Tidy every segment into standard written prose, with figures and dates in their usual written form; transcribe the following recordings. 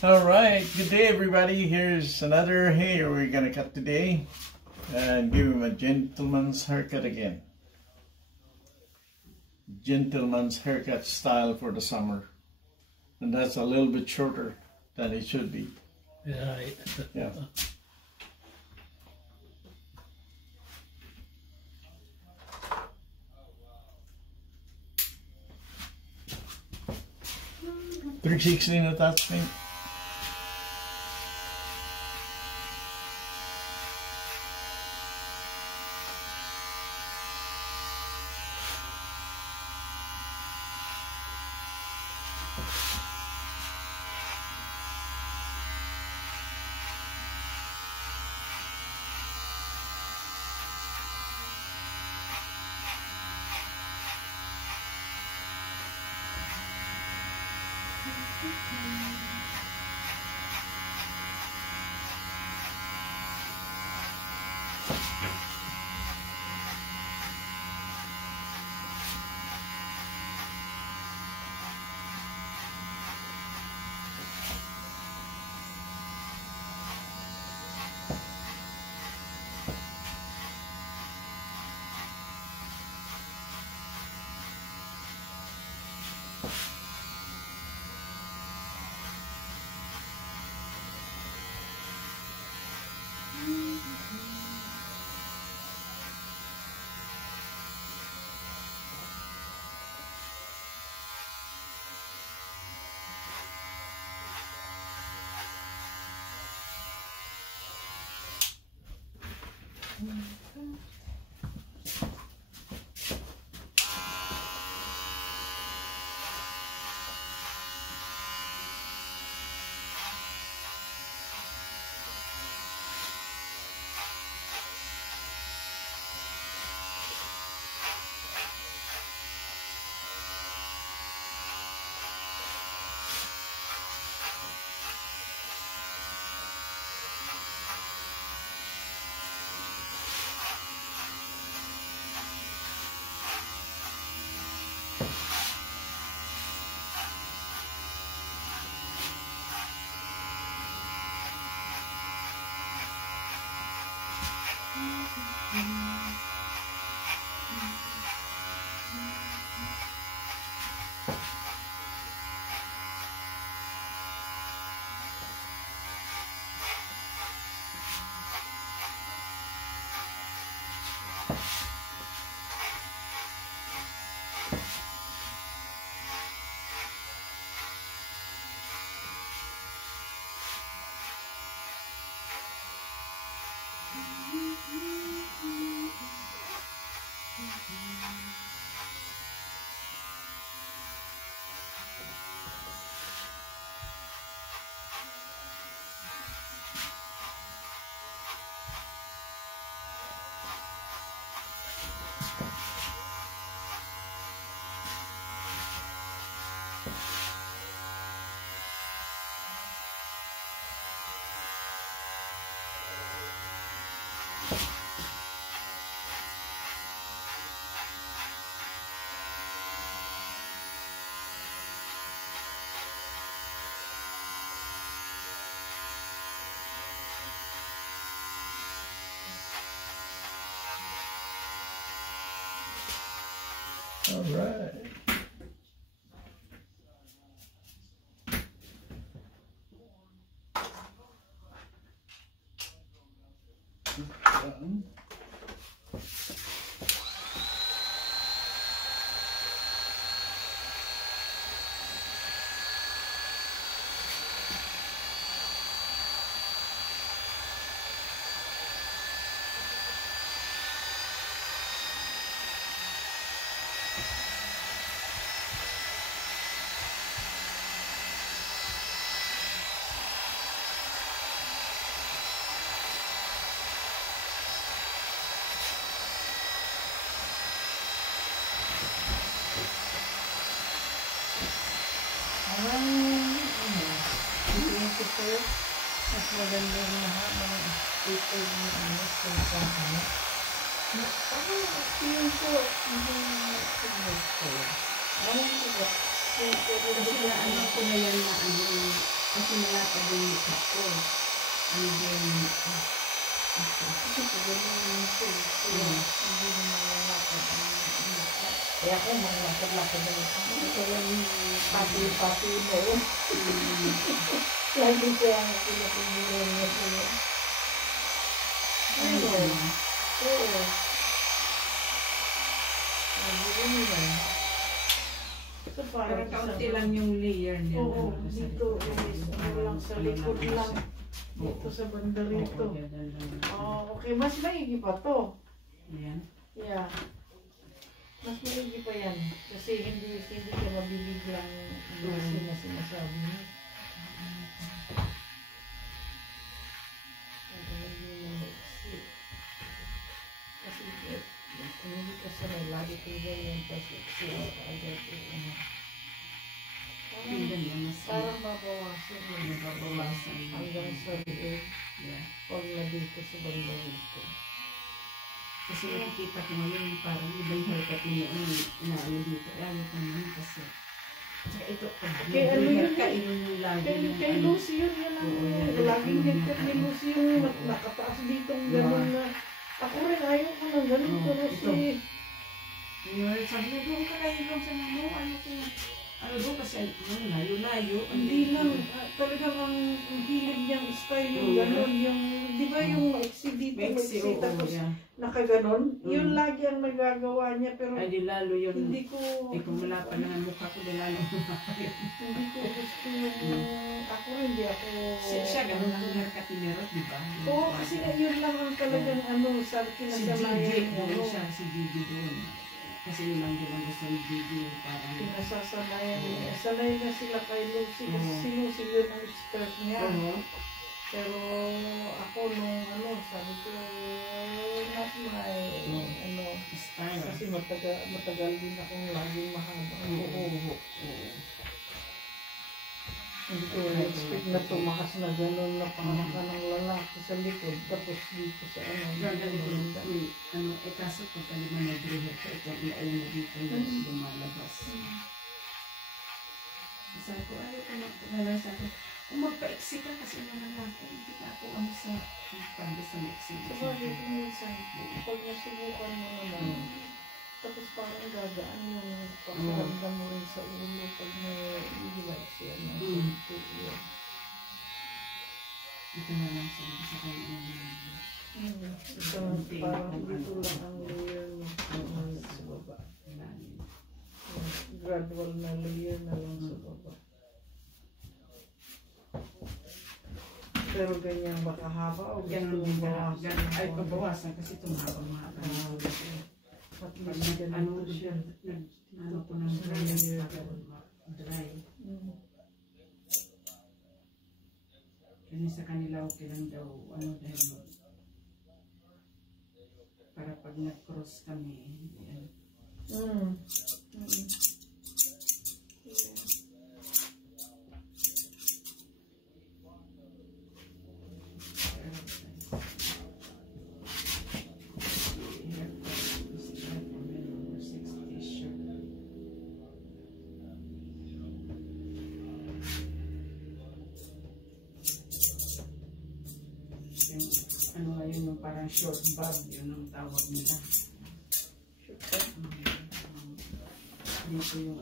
All right, good day everybody. Here's another hair we're gonna cut today and give him a gentleman's haircut again. Gentleman's haircut style for the summer. And that's a little bit shorter than it should be. Right. Yeah. .316 attachment. All right. Done. Mas maganda yung mahaba ng sticker ng ano sa ano. Yung po, hindi nag-submit ko. Ano yung po? Kasi na ano ko na yan na ano, kasi na Kasi pagdating yung siya, hindi naman nalakad. Kaya ako mga lakad-lakad na ito. Kaya yung pati-pati na yun. Lagi kaya ang pinapinigyan niya sila. Ayun. Oo. Ayun nila. So Parang kaunti lang yung layer niya. Oo, dito is ano lang sa likod lang. Dito sa banda rito. Oh, okay, mas maigi pa to. Ayan. Yeah. Mas maigi pa yan. Kasi hindi ka mabibiglang dosin na sinasabi niya. Kasi hindi ka sanay. Lagi ko ganyan kasi siya agad ano. Parang mabawasan yun. Hanggang sa liit. Pag na dito sa banda rito. Kasi nakikita ko ngayon parang iba yung haircut niya inaano dito. Ayaw ko naman kasi. Saka ito, kaya ano yun? yung lagi. Kay Lucy yun ang laging haircut ni Lucy yung nakataas ditong gano'n na. Ako rin ayaw ko ng gano'n pero si... Sabi niya, doon ka kayo doon sa mga ayaw ko. Ano doon kasi layo-layo. Hindi lang, talagang ang hilig niyang style yung gano'n, yung, di ba yung maiksi dito, maiksi tapos nakaganon, yun lagi ang nagagawa niya, pero ay di lalo yun, hindi ko wala pa lang ang mukha ko, di lalo hindi ko gusto yung, ako hindi ako, siya gano'n ang haircut ni Rod, di ba? Oo, kasi yun lang ang talagang ano, sabi kinasamayan doon siya, si Gigi doon. Kasi yun lang din ang gusto ni Gigi, parang pinasasanayan niya. Sanay na sila kay Lucy kasi si Lucy yun ang skirt niya. Pero ako nung ano, sabi ko, not my style. Kasi matagal din akong laging mahaba. Hindi ko na-expect na tumakas na gano'n na pangaka ng lalaki sa likod. Tapos dito sa gano'n. Kaso pag naman nag-reheat ka, ito ay na dito na lumalabas. Sabi ko, ayaw ko nalasan ko. Kung magpa-exit ka kasi naman lalaki, hindi ka ako ang sa pagda sa exit. Sabagay ko minsan, pag nasubukan mo naman, tapos parang gagaan yung pagkaramdam mo rin sa ulo pag may relax yan. Ito na lang sa kanya. Parang dito lang ang layer mo sa baba. Gradual na layer na lang sa baba. Pero ganyan baka haba o gusto mo bawasan? Ay, pabawasan kasi tumahaba-mahaba. Ano siya, ano po ng dry. Kasi sa kanila okay lang daw, ano dahil para pag nag-cross kami, yan. Ano yun yung parang short bob, yun ang tawag nila. Short bob? Dito yung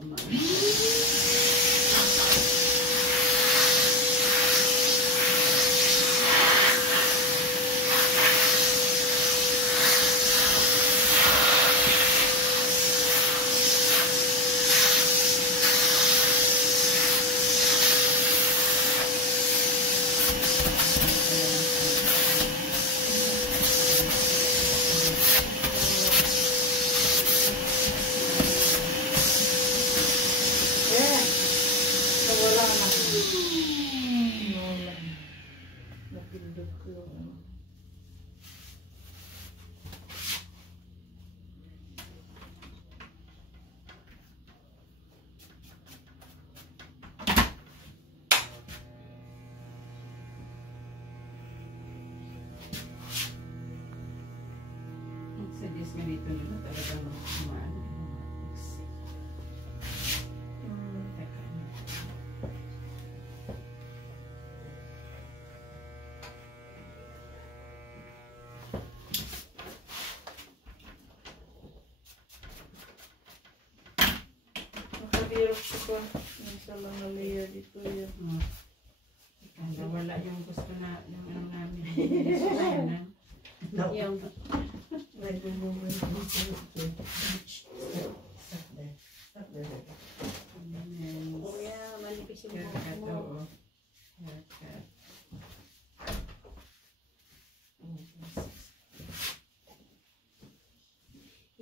napindot ko yung suggest nga dito nila talagang maano. Xerox ko. Nasa lang na layer dito yan. Wala yung gusto na, yung ano namin. So, ayun na. Yung, Kuya, malipis yung buhok haircut, mo. oo. Haircut.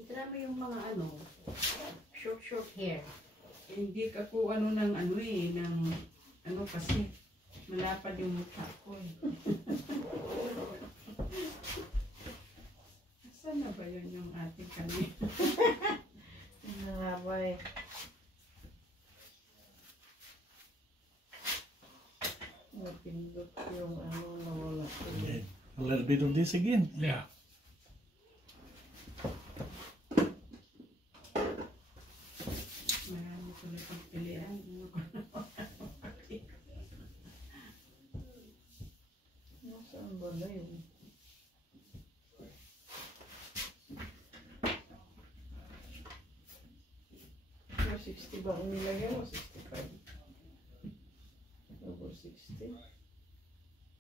Itry mo yung mga ano, short hair. Hindi ka ko ano ng ano eh, ng ano kasi malapad yung mukha ko eh. Saan na ba yun yung ating kami? Nangabay. Napindot yung ano nawala. Okay. A little bit of this again. Yeah. Marami ko na pagpilian. Ano ko na Nasaan ba na yun? Over 60 ba ang nilagay mo? 65? Over 60?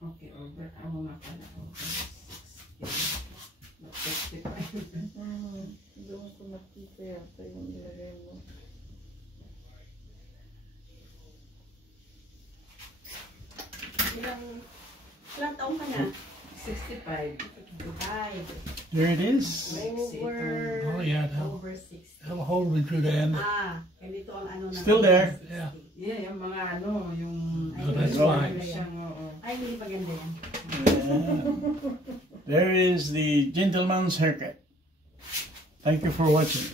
okay, over. Ako nga pala. Over 60. 55. Doon ko nakita yata yung nilagay mo. Ilang taong ka na? 65. Ay, There it is. over, Oh, yeah. over 60. Have a hole through the end. Ganito ang ano na. Still there. Yeah. Yeah, yung mga ano, yung... Oh, that's Ay, fine. Siyang, oo. Ay, hindi maganda yan. Yeah. There is the gentleman's haircut. Thank you for watching.